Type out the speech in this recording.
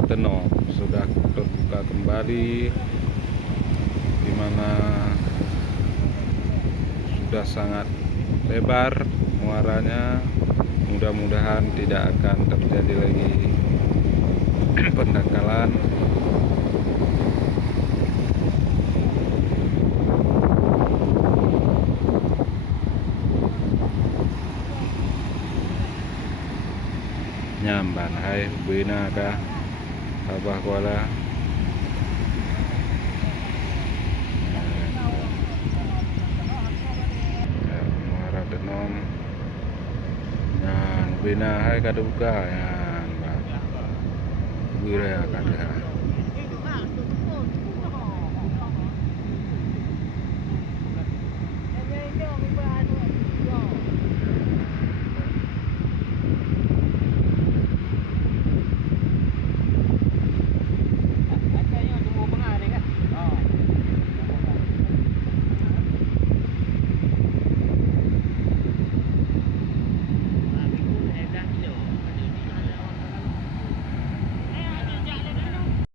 Muara Tenom sudah terbuka kembali, di mana sudah sangat lebar muaranya. Mudah-mudahan tidak akan terjadi lagi pendangkalan. Nyamban hai bina ka Sabah Kuala Muara Tenom yang bina hai kaduka yang Wiraya kada